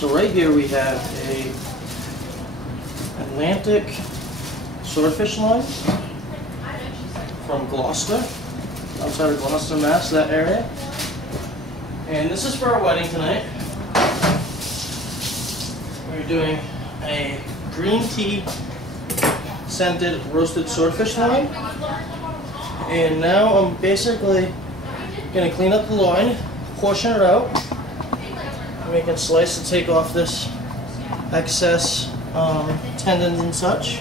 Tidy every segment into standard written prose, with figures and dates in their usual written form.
So right here we have a Atlantic swordfish loin from Gloucester, outside of Gloucester, Mass, that area. And this is for our wedding tonight. We're doing a green tea scented roasted swordfish loin. And now I'm basically going to clean up the loin, portion it out, make a slice to take off this excess tendons and such.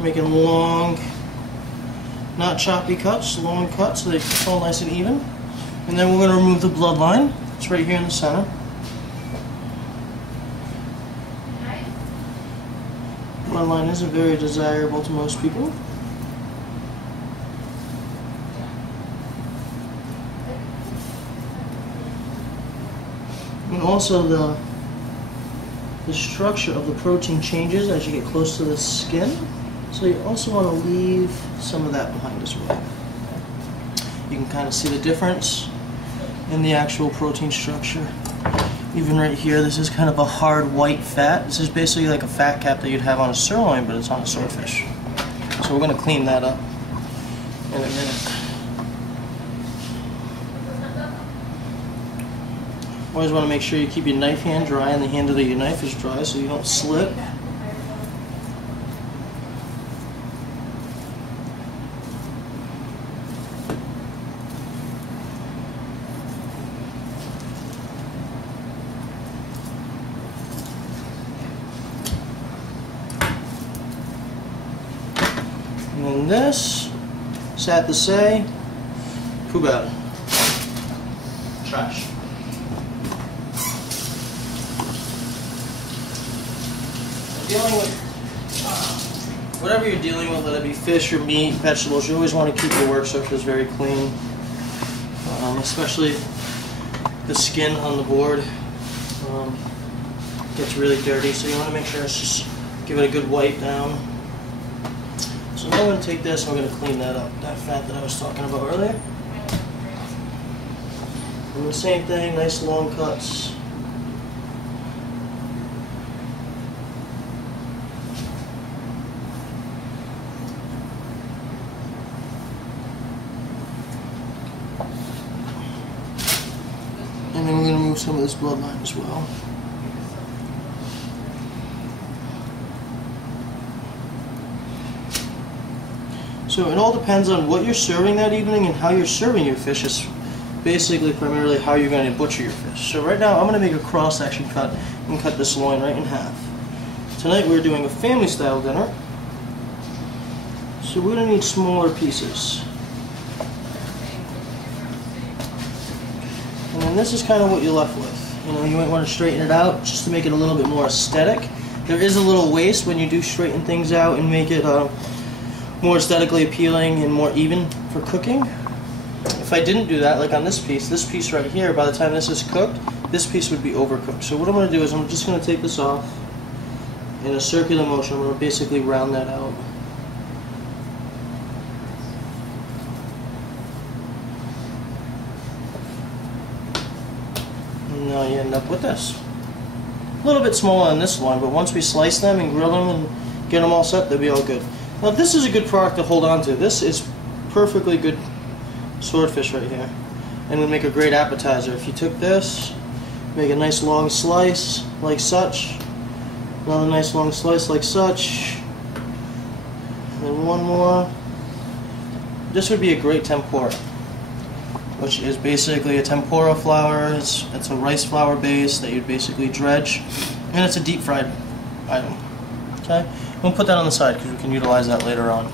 Making long, not choppy cuts, long cuts so they fall nice and even. And then we're going to remove the bloodline. It's right here in the center. Bloodline isn't very desirable to most people. And also the structure of the protein changes as you get close to the skin. So you also want to leave some of that behind as well. You can kind of see the difference in the actual protein structure. Even right here, this is kind of a hard white fat. This is basically like a fat cap that you'd have on a sirloin, but it's on a swordfish. So we're going to clean that up in a minute. Always want to make sure you keep your knife hand dry and the handle of your knife is dry so you don't slip. And then this, sad to say, too bad. Trash. Dealing with whatever you're dealing with, whether it be fish or meat, vegetables, you always want to keep your work surface very clean, especially the skin on the board gets really dirty, so you want to make sure it's just give it a good wipe down. So now I'm going to take this and we're going to clean that up, that fat that I was talking about earlier. And the same thing, nice long cuts. And then we're going to remove some of this bloodline as well. So it all depends on what you're serving that evening and how you're serving your fish is basically primarily how you're going to butcher your fish. So right now I'm going to make a cross-section cut and cut this loin right in half. Tonight we're doing a family style dinner. So we're going to need smaller pieces. And then this is kind of what you're left with. You know, you might want to straighten it out just to make it a little bit more aesthetic. There is a little waste when you do straighten things out and make it more aesthetically appealing and more even for cooking. If I didn't do that, like on this piece right here, by the time this is cooked, this piece would be overcooked. So what I'm going to do is I'm just going to take this off in a circular motion. I'm going to basically round that out. And now you end up with this. A little bit smaller than this one, but once we slice them and grill them and get them all set, they'll be all good. Now this is a good product to hold on to. This is perfectly good swordfish right here, and would make a great appetizer. If you took this, make a nice long slice like such, another nice long slice like such, and then one more. This would be a great tempura, which is basically a tempura flour. It's a rice flour base that you'd basically dredge, and it's a deep fried item. Okay, we'll put that on the side because we can utilize that later on.